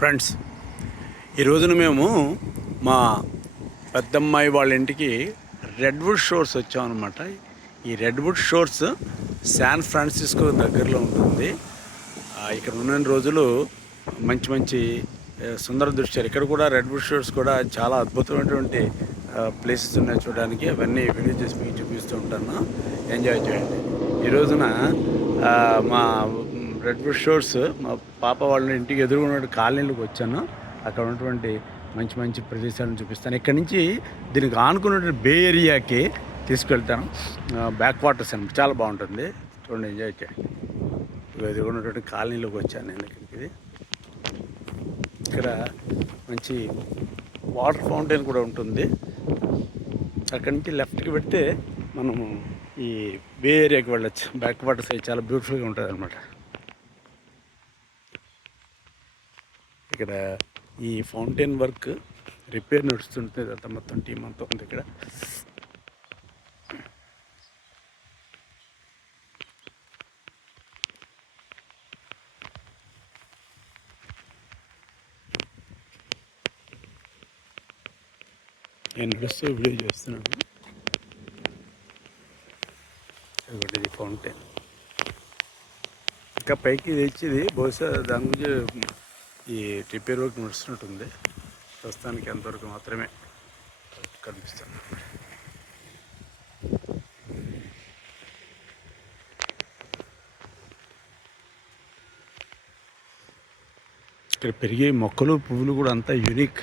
Friends, ఈ రోజున మేము మా పెద్దమ్మాయి వాళ్ళ ఇంటికి రెడ్వుడ్ షోర్స్ వచ్చామన్నమాట. ఈ రెడ్వుడ్ షోర్స్ శాన్ ఫ్రాన్సిస్కో దగ్గరలో ఉంటుంది. ఇక్కడ ఉన్న రోజులు మంచి మంచి సుందర దృశ్యాలు, ఇక్కడ కూడా రెడ్వుడ్ షోర్స్ కూడా చాలా అద్భుతమైనటువంటి ప్లేసెస్ ఉన్నాయి చూడడానికి. అవన్నీ వీడియో చేసి మీకు చూపిస్తూ ఉంటాను, ఎంజాయ్ చేయండి. ఈ రోజున మా రెడ్వుడ్ షోర్స్ మా పాప వాళ్ళ ఇంటికి ఎదురుకున్న కాలనీలోకి వచ్చాను. అక్కడ ఉన్నటువంటి మంచి మంచి ప్రదేశాలను చూపిస్తాను. ఇక్కడ నుంచి దీనికి ఆనుకున్నటువంటి బే ఏరియాకి తీసుకెళ్తాను. బ్యాక్ వాటర్స్ అని చాలా బాగుంటుంది, చూడండి, ఎంజాయ్ చేయండి. ఎదురుకున్నటువంటి కాలనీలోకి వచ్చాను నేను ఇక్కడికి. ఇక్కడ మంచి వాటర్ ఫౌంటైన్ కూడా ఉంటుంది. అక్కడి నుంచి లెఫ్ట్కి పెడితే మనము ఈ బే ఏరియాకి వెళ్ళచ్చు. బ్యాక్ వాటర్స్ అవి చాలా బ్యూటిఫుల్గా ఉంటుంది అనమాట. ఇక్కడ ఈ ఫౌంటైన్ వర్క్ రిపేర్ నడుస్తుంటుంది. అంత మొత్తం టీం అంతా ఉంది ఇక్కడ. నేను నడుస్తూ వీడియో చేస్తున్నాను. ఇది ఫౌంటైన్ ఇంకా పైకి తెచ్చేది బహుశా దాని గురించి ఈ రిపేర్ వర్క్ నడుస్తున్నట్టుంది. ప్రస్తుతానికి అంతవరకు మాత్రమే కనిపిస్తుంది. ఇక్కడ పెరిగే మొక్కలు పువ్వులు కూడా అంతా యూనిక్.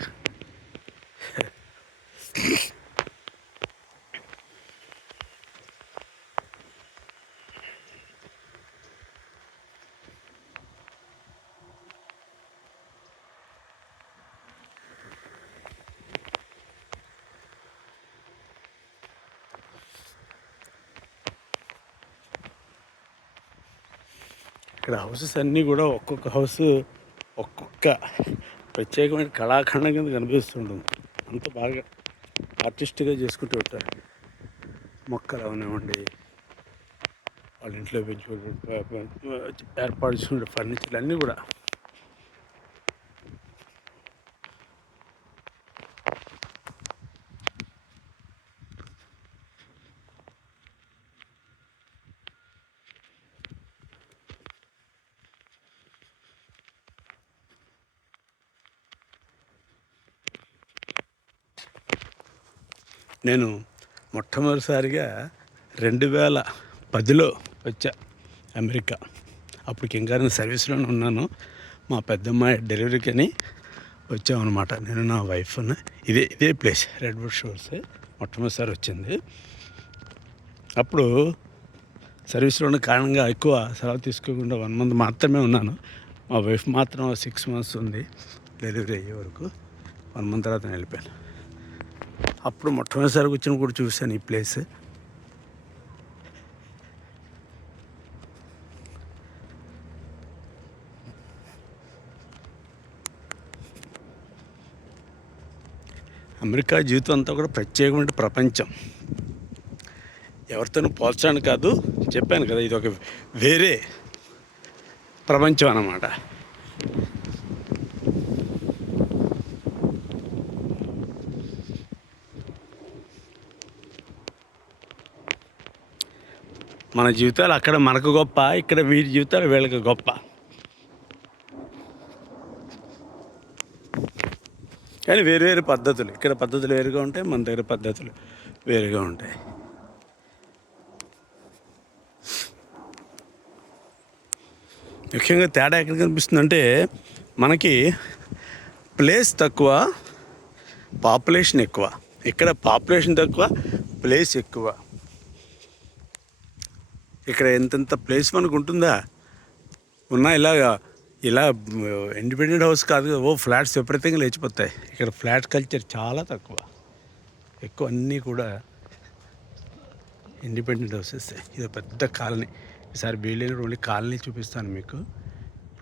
ఇక్కడ హౌసెస్ అన్నీ కూడా ఒక్కొక్క హౌస్ ఒక్కొక్క ప్రత్యేకమైన కళాఖండం కింద కనిపిస్తుంటుంది. అంత బాగా ఆర్టిస్ట్గా చేసుకుంటూ ఉంటారు. మొక్కలు అవనివ్వండి, వాళ్ళ ఇంట్లో ఏర్పాటు చేసుకునే ఫర్నిచర్లు అన్నీ కూడా. నేను మొట్టమొదటిసారిగా 2010లో వచ్చా అమెరికా. అప్పటికి ఇంకా నేను సర్వీస్లోనే ఉన్నాను. మా పెద్దమ్మాయి డెలివరీకి అని వచ్చామన్నమాట, నేను నా వైఫ్. ఇదే ప్లేస్ రెడ్వుడ్ షోర్స్ మొట్టమొదటిసారి వచ్చింది. అప్పుడు సర్వీస్లో ఉన్న కారణంగా ఎక్కువ సెలవు తీసుకోకుండా 1 month మాత్రమే ఉన్నాను. మా వైఫ్ మాత్రం 6 months ఉంది డెలివరీ అయ్యే వరకు. 1 month తర్వాత నేను వెళ్ళిపోయాను. అప్పుడు మొట్టమొదటిసారి వచ్చిన కూడా చూశాను ఈ ప్లేస్. అమెరికా జీవితం అంతా కూడా ప్రత్యేకమైన ప్రపంచం. ఎవరితోనూ పోల్చడానికి కాదు, చెప్పాను కదా, ఇది ఒక వేరే ప్రపంచం అన్నమాట. మన జీవితాలు అక్కడ మనకు గొప్ప, ఇక్కడ వీరి జీవితాలు వీళ్ళకి గొప్ప. కానీ వేరు వేరు పద్ధతులు, ఇక్కడ పద్ధతులు వేరుగా ఉంటాయి, మన దగ్గర పద్ధతులు వేరుగా ఉంటాయి. ముఖ్యంగా తేడా ఎక్కడ కనిపిస్తుందంటే, మనకి ప్లేస్ తక్కువ, పాపులేషన్ ఎక్కువ. ఇక్కడ పాపులేషన్ తక్కువ, ప్లేస్ ఎక్కువ. ఇక్కడ ఎంతెంత ప్లేస్ మనకు ఉంటుందా ఉన్నా ఇలా ఇండిపెండెంట్ హౌస్ కాదు, ఫ్లాట్స్ విపరీతంగా లేచిపోతాయి. ఇక్కడ ఫ్లాట్ కల్చర్ చాలా తక్కువ, ఎక్కువ అన్నీ కూడా ఇండిపెండెంట్ హౌసెస్. ఇది పెద్ద కాలనీ. ఈసారి వీలైన ఓన్లీ కాలనీ చూపిస్తాను మీకు.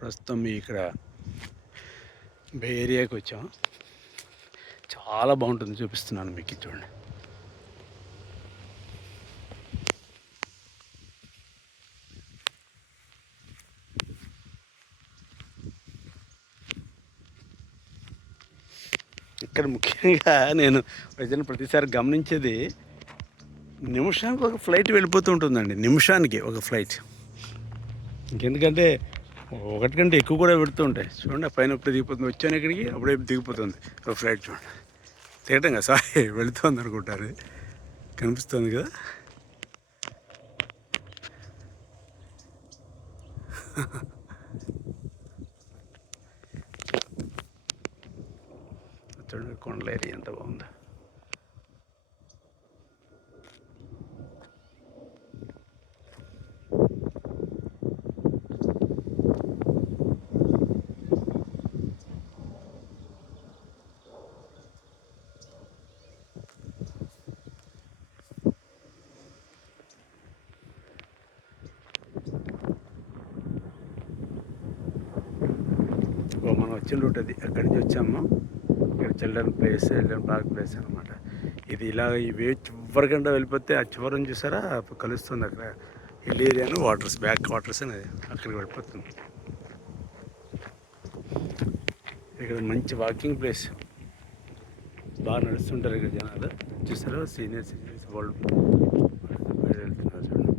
ప్రస్తుతం ఇక్కడ బే ఏరియాకి వచ్చాం, చాలా బాగుంటుంది, చూపిస్తున్నాను మీకు. చూడండి, ఇక్కడ ముఖ్యంగా నేను ప్రతిసారి గమనించేది, నిమిషానికి ఒక ఫ్లైట్ వెళ్ళిపోతూ ఉంటుందండి. నిమిషానికి ఒక ఫ్లైట్. ఇంకెందుకంటే ఒకటి కంటే ఎక్కువ కూడా పెడుతూ ఉంటాయి. చూడండి పైన ఎప్పుడు దిగిపోతుంది, వచ్చాను ఇక్కడికి అప్పుడే దిగిపోతుంది ఒక ఫ్లైట్. చూడండి తీయటం కదా, సారీ వెళుతుంది అనుకుంటారు. కనిపిస్తుంది కదా. చూడండి కొండల ఏరియా ఎంత బాగుందో. మనం వచ్చిన రూట్ అది, అక్కడి నుంచి వచ్చాము. ఇక్కడ చిల్డ్రన్ పార్క్ ప్లేస్ అనమాట ఇది. ఇలా ఈ వే చివరికంటే వెళ్ళిపోతే ఆ చివరిని చూసారా కలుస్తుంది అక్కడ హిల్ ఏరియాను, వాటర్స్ బ్యాక్ వాటర్స్ అనేది అక్కడికి వెళ్ళిపోతుంది. ఇక్కడ మంచి వాకింగ్ ప్లేస్, బాగా నడుస్తుంటారు ఇక్కడ జనాలు. చూసారా సీనియర్ సిటిజన్స్ వరల్డ్ వెళ్తున్నారు చూడండి.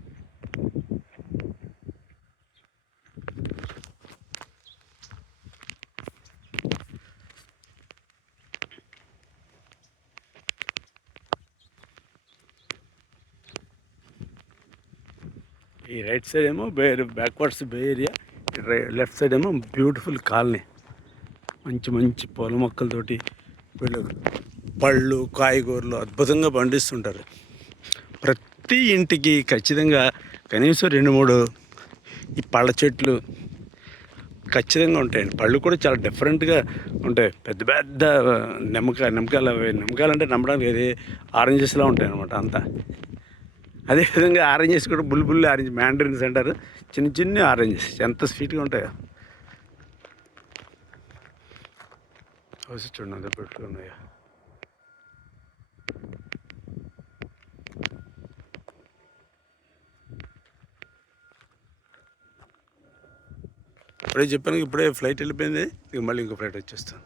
ఈ రైట్ సైడ్ ఏమో బ్యాక్వర్డ్స్ బే ఏరియా, లెఫ్ట్ సైడ్ ఏమో బ్యూటిఫుల్ కాలనీ, మంచి మంచి పూల మొక్కలతోటి వీళ్ళు పళ్ళు కాయగూరలు అద్భుతంగా పండిస్తుంటారు. ప్రతి ఇంటికి ఖచ్చితంగా కనీసం 2-3 ఈ పళ్ళ చెట్లు ఖచ్చితంగా ఉంటాయండి. పళ్ళు కూడా చాలా డిఫరెంట్గా ఉంటాయి. పెద్ద పెద్ద నిమ్మకాయలు అంటే నమ్మడానికి అది ఆరెంజెస్లా ఉంటాయి అన్నమాట అంతా. అదేవిధంగా ఆరెంజెస్ కూడా బుల్ ఆరెంజ్, మ్యాండరిన్స్ అంటారు, చిన్న చిన్న ఆరెంజెస్ ఎంత స్వీట్గా ఉంటాయో. చూడండి అంత పెట్టుకున్నాయా. ఇప్పుడే చెప్పాను, ఇప్పుడే ఫ్లైట్ వెళ్ళిపోయింది, ఇక మళ్ళీ ఇంకో ఫ్లైట్ వచ్చేస్తాను.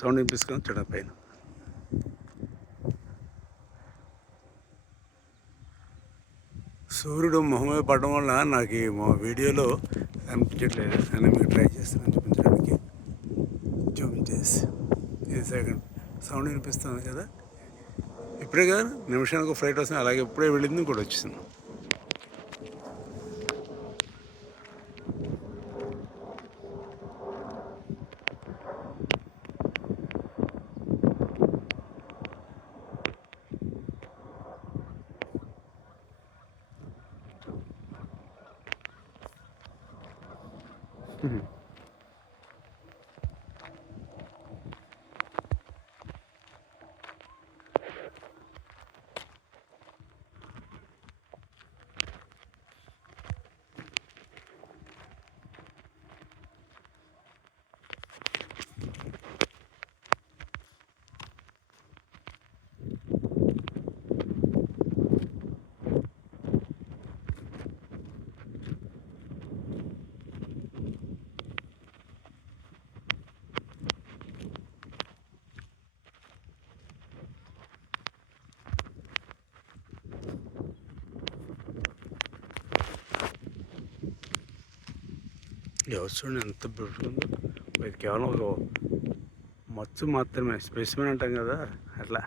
సౌండ్ వినిపిస్తుంది చూడండి పైన. సూర్యుడు మొహమే పడడం వల్ల నాకు ఈ వీడియోలో కనిపించట్లేదు, కానీ మీకు ట్రై చేస్తాను చూపించడానికి. జూమ్ చేసి ఇది సెకండ్ సౌండ్ వినిపిస్తుంది కదా. ఇప్పుడే కదా నిమిషానికి ఫ్లైట్ వస్తుంది, అలాగే ఇప్పుడే వెళ్ళింది కూడా వచ్చేసింది. చూడండి ఎంత బ్యూటిఫుల్ ఉందో. ఇది కేవలం ఒక మచ్చు మాత్రమే, స్పెసిమెన్ అంటాం కదా అట్లా.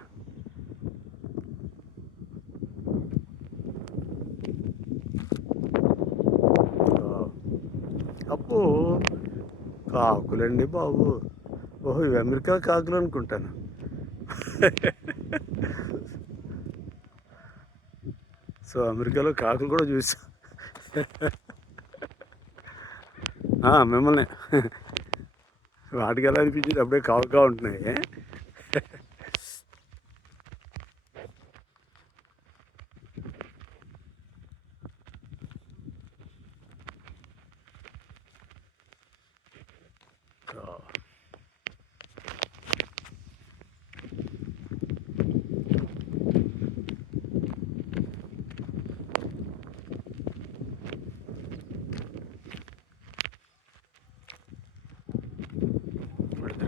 అప్పు కాకులండి బాబు. ఓహో ఇవి అమెరికా కాకులు అనుకుంటాను. సో అమెరికాలో కాకులు కూడా చూసా మిమ్మల్ని. వాటికి ఎలా అనిపించింది, అప్పుడే కావుగా ఉంటున్నాయి.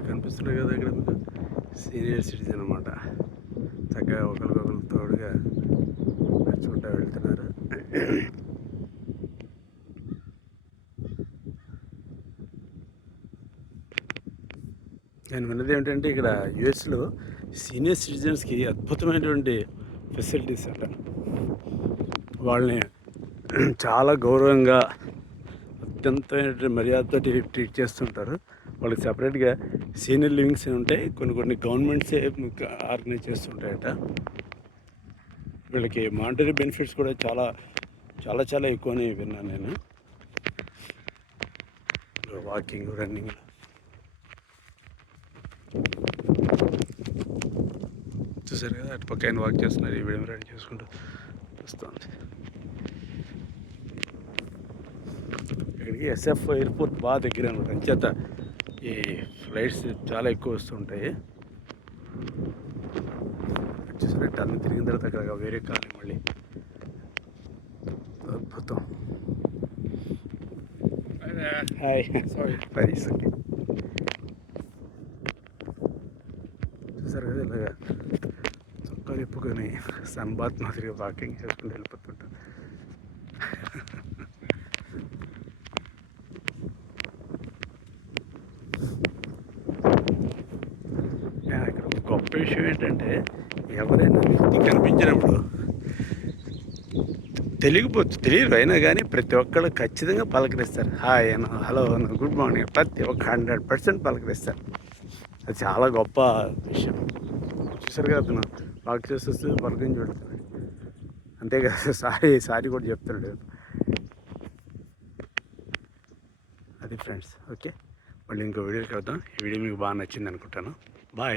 కనిపిస్తున్నాయి కదా ఇక్కడ మీకు సీనియర్ సిటిజన్ అనమాట. చక్కగా ఒకరికొకరు తోడుగా నడుచుకుంటూ వెళ్తున్నారు. నేను విన్నది ఏమిటంటే ఇక్కడ యుఎస్లో సీనియర్ సిటిజన్స్కి అద్భుతమైనటువంటి ఫెసిలిటీస్ అట. వాళ్ళని చాలా గౌరవంగా అత్యంత మర్యాదతో ట్రీట్ చేస్తుంటారు. వాళ్ళకి సపరేట్గా సీనియర్ లివింగ్స్ ఉంటాయి. కొన్ని గవర్నమెంట్సే ఆర్గనైజ్ చేస్తుంటాయట. వీళ్ళకి మానిటరీ బెనిఫిట్స్ కూడా చాలా చాలా చాలా ఎక్కువని విన్నాను నేను. Walking, running. చూసారు కదా, అటు పక్క ఆయన వాక్ చేస్తున్నారు, ఈ వీడియో రెడీ చేసుకుంటూ వస్తుంది. ఇక్కడికి ఎస్ఎఫ్ ఎయిర్పోర్ట్ బాగా దగ్గర అనమాట. అంచేత ఈ ఫ్లైట్స్ చాలా ఎక్కువ వస్తుంటాయి. చూసారా, టర్న్ తిరిగిన తర్వాత అక్కడ వేరే కాలం మళ్ళీ అద్భుతం. Hi, sorry, price. ఓకే, చూసారు కదా ఇలాగా చొక్కా తిప్పుకొని సన్ బాత్ మాదిరిగా వాకింగ్ చేసుకుంటూ వెళ్ళిపోతుంటాం. ఇక్కడ ఒక గొప్ప విషయం ఏంటంటే, ఎవరైనా వ్యక్తి కనిపించినప్పుడు తెలియదు అయినా కానీ ప్రతి ఒక్కళ్ళు ఖచ్చితంగా పలకరిస్తారు. హాయ్ అన్న, హలో అన్న, గుడ్ మార్నింగ్, ప్రతి ఒక్క 100% పలకరిస్తారు. అది చాలా గొప్ప విషయం. చూసారు కదా, అతను వాక్ చేసేస్తూ పలకరించి పెడతాడు. అంతేకాదు, సారీ కూడా చెప్తాడు. అది ఫ్రెండ్స్. ఓకే, మళ్ళీ ఇంకో వీడియోకి వెళ్దాం. ఈ వీడియో మీకు బాగా నచ్చింది అనుకుంటాను. బాయ్.